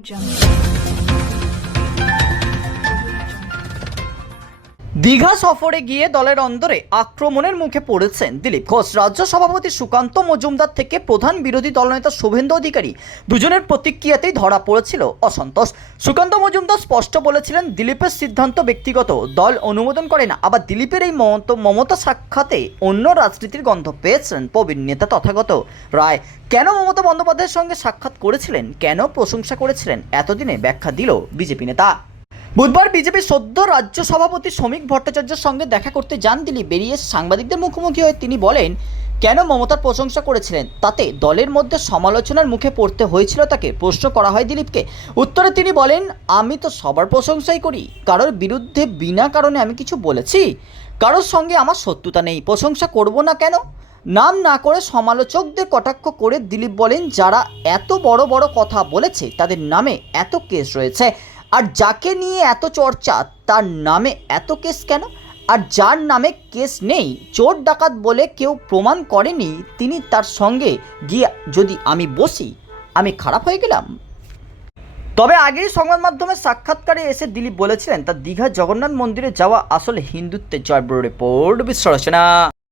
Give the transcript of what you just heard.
jump. Digha সফরে গিয়ে দলের অন্দরে আক্রমণের মুখে পড়েছেন দিলীপ ঘোষ। রাজ্য সভাপতি সুকান্ত মজুমদার থেকে প্রধান বিরোধী দলনেতা শুভেন্দু অধিকারী দুজনের প্রতিক্রিয়াতেই ধরা পড়েছিল অসন্তোষ। সুকান্ত মজুমদার স্পষ্ট বলেছিলেন, দিলীপের সিদ্ধান্ত ব্যক্তিগত, দল অনুমোদন করে না। আবার দিলীপের এই মমত, মমতা সাক্ষাতে অন্য রাজনীতির গন্ধ পেয়েছেন প্রবীণ নেতা তথাগত রায়। কেন মমতা বন্দ্যোপাধ্যায়ের সঙ্গে সাক্ষাৎ করেছিলেন? কেন প্রশংসা করেছিলেন? এতদিনে ব্যাখ্যা দিল বিজেপি নেতা। বুধবার বিজেপির সদ্য রাজ্য সভাপতি শ্রমিক ভট্টাচার্যের সঙ্গে দেখা করতে যান দিলীপ বেরিয়ে সাংবাদিকদের মুখোমুখি হয়ে তিনি বলেন, কেন মমতার প্রশংসা করেছিলেন? তাতে দলের মধ্যে সমালোচনার মুখে পড়তে হয়েছিল তাকে। প্রশ্ন করা হয় দিলীপকে। উত্তরে তিনি বলেন, আমি তো সবার প্রশংসাই করি। কারোর বিরুদ্ধে বিনা কারণে আমি কিছু বলেছি। কারোর সঙ্গে আমার শত্রুতা নেই। প্রশংসা করব না কেন? নাম না করে সমালোচকদের কটাক্ষ করে দিলীপ বলেন, যারা এত বড় বড় কথা বলেছে, তাদের নামে এত কেস রয়েছে। আর যাকে নিয়ে এত চর্চা, তার নামে এত কেস কেন? আর যার নামে কেস নেই, চোর ডাকাত বলে কেউ প্রমাণ করেনি, তিনি তার সঙ্গে গিয়ে যদি আমি বসি, আমি খারাপ হয়ে গেলাম। তবে আগেই সংবাদ মাধ্যমে সাক্ষাৎকারে এসে দিলীপ বলেছিলেন, তার দীঘা জগন্নাথ মন্দিরে যাওয়া আসলে হিন্দুত্বের জয় রিপোর্ট বিশ্ব বিশ্লেষণা